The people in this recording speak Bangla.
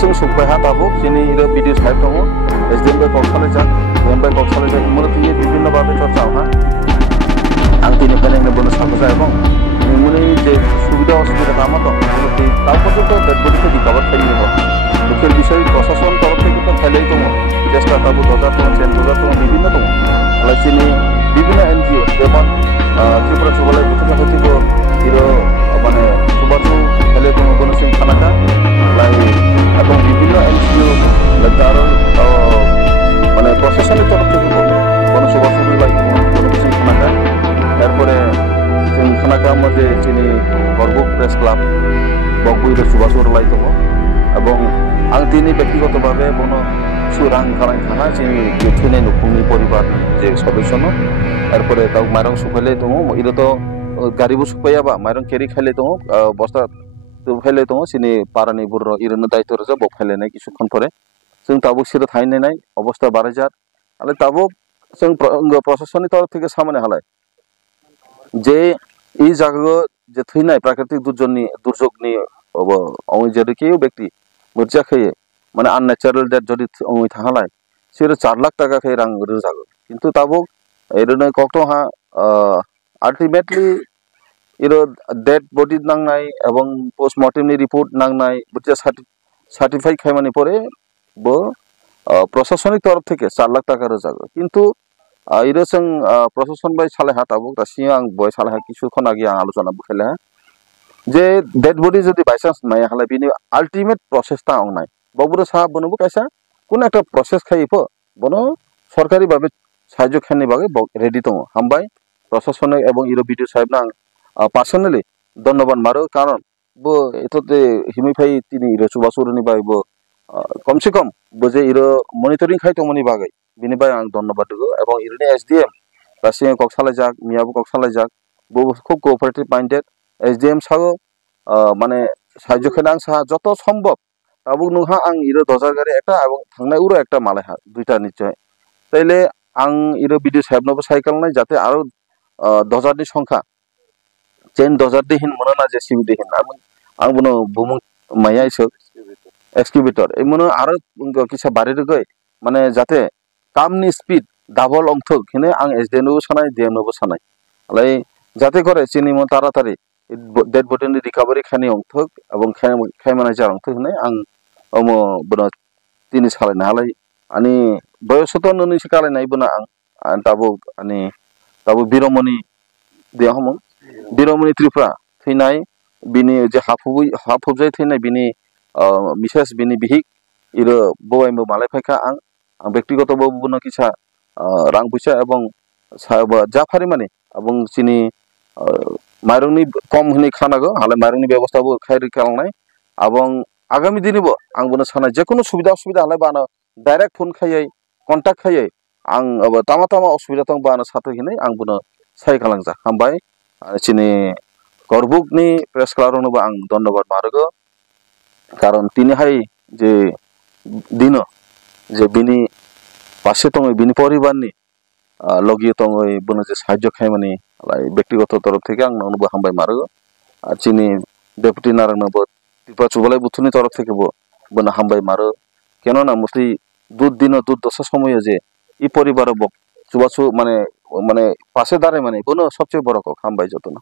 जों सुखबाय हा दाबो जोंनि भिडिअ साइड दङ एसडिएम बाय कक्साले जाक एम बाय कक्साले जाक मोर तो ये विभिन्न भावे चर्चा हा आं तिनिफ्रायनो बनो साफा এবং नोंनि जे सुबिदा असुबिदा कामा दं তাও পর্যন্ত ডেডবডিকে রিকভার খাইনি দুঃখের বিষয় প্রশাসন তরফ থেকে তো খেলেই দङ চেষ্টা তাবো দরজা তো চেন দরজা তো বিভিন্ন দङ আলাইসিনি বিভিন্ন এনজিও যেমন ত্রিপুরা সবাই বুঝতে হচ্ছে হিরো মানে সুবাচু খেলে দङ গণসিং খানাকা লাই এবং বিভিন্ন এনজিও তার মানে প্রশাসনের তরফ থেকে গণসুবাচু লাই গণসিং খানাকা এরপরে जों खानाका मजे जोंनि गरबुक प्रेस क्लाब बगबुइरो सुबासुर लाई दङ এবং आं दिनै ব্যক্তিগতভাবে বনো সুরাং খানাই খানা जोंनि थैनाय नखरनि परिबार जे सदस्यनो এরপরে তাও মাইরং সুফাইলে দङ ইरो তো গাড়িबो सुफायाबा माइरं केरि खाइले दङ बस्ता फाइले दङ जोंनि पारानि बुर इरोनो दायित्व रजा बफाइलेनाय किसुखन परे जों ताबो सिरो थाहैनाय अबस्था बारायजार आरो ताबो जों प्रशासननि तरफ থেকে सामने हालाय जे এই জায়গা যে থৈনাय प्राकृतिक दुर्যোগनि जेरै केउ व्यक्ति बुरजा खायो माने आननेचारेल डेथ যদি थाहालाय सिरो 4 लाख टाका खाय रां रोजागो किन्तु ताबो एरनो कक्टहा आल्टिमेटली इरो डेड बडी नांनाय এবং पोस्टमर्टमनि रिपोर्ट नांनाय बुरजा सार्टिफाई खायमानि परे बो प्रशासनिक तरफ থেকে 4 लाख टाका रोजागो किन्तु इरो जों प्रशासन बाय सालायहा ताबो दासिम आं बय सालायहा किसुखन आगे आं आलोचना बुखायला जे डेड बडी যদি বাইচান্স নাই हालाय बिनि आल्टिमेट प्रसेसटा आंनाय बबुरो साहब बनबो कायसा कोन একটা प्रसेस खायफो बनो सरकारि भाबे साहाय्य खानि बागै रेडी दङ हामबाय प्रशासन এবং इरो भिडिअ साहेब ना पार्सोनेली धन्यवाद मारो कारण बो एतते हिमिफाई तिनि इरो सुबासुरनि बाय बो कम से कम बजे इरो मनिटरिं खायतमनि बागै बिनि बाय आं धन्यवाद दगो এবং इरोनि एसडीएम गासिनो कक्साले जाक मियाबो कक्साले जाक बो खूब कोअपारेटिव माइंडेड एसडीएम सागो माने साहाय्य खाना आं साहा যত সম্ভব ताबो नोंहा आं इरो दजार गारि একটা এবং थांनाय उरो একটা मालायहा दुইटा निश्चय তাইলে आं इरो भिडिअ साहेबनोबो साइकेलनाय जाते आरो दजारनि संख्या चेन दजार दिहिन मोना जेसिबि दिहिन आं बुनो बुमुं माया इसे एक्सक्यूवेटर ए मोनो आरो किसा बारि रगै माने जाते कामनि स्पीड डाबल अंथक हिने आं एसडीएनबो सानाय डीएमनोबो सानाय आलाय जाते करे चिनि म तारातारि डेड बडीनि रिकभारि खानि अंथक এবং खायमानाय जार अंथक हिने आं अमो बनो तिनि सालायना हालाय आनि बयसथ ननि सिकालायनाय बना आं ताबो आनि ताबो बिरमणि देहम बिरमणि त्रिपुरा थैनाय बिनि जे हाफुबजाय थैनाय बिनि मिसेस बिनि बिहिक इरो बयमो मालायफायखा आं व्यक्तिगत बनो किसा रां पैसा এবং जाफारि माने এবং चिनि माइरंनि कम हनि खानागो हालाय माइरंनि व्यवस्थाबो खायरि खालामनाय এবং आगामी दिनबो आं बनो सानाय जेकुनु सुबिदा हालाय बानो डाइरेक्ट फोन खायै कन्टाक्ट खायै आं तामा असुबिदा दं बानो साथो हिनै आं बनो साय खालांजा हामबाय चिनि गरबुकनि प्रेस क्लाबनोबो आं धन्यवाद मारगो कारण तिनिहाय जे दिनो जे बिनि पासे दङ बिनि परिबारनि লগিয়ে दङ बनो जे साहाय्य खायमानि व्यक्तिगत तरफ থেকে आं नोंबो हामबाय मारगो चिनि डेपुटी नारायणबो ত্রিপুরা চুবালাই বুথুনি तरफ থেকেबो बनो हामबाय मारो কেননা মুসলি দুধ দশা সময়ে যে এই পরিবার চুবাচু মানে পাশে দাঁড়ায় মানে বনো সবচেয়ে বড় হামবাই যত না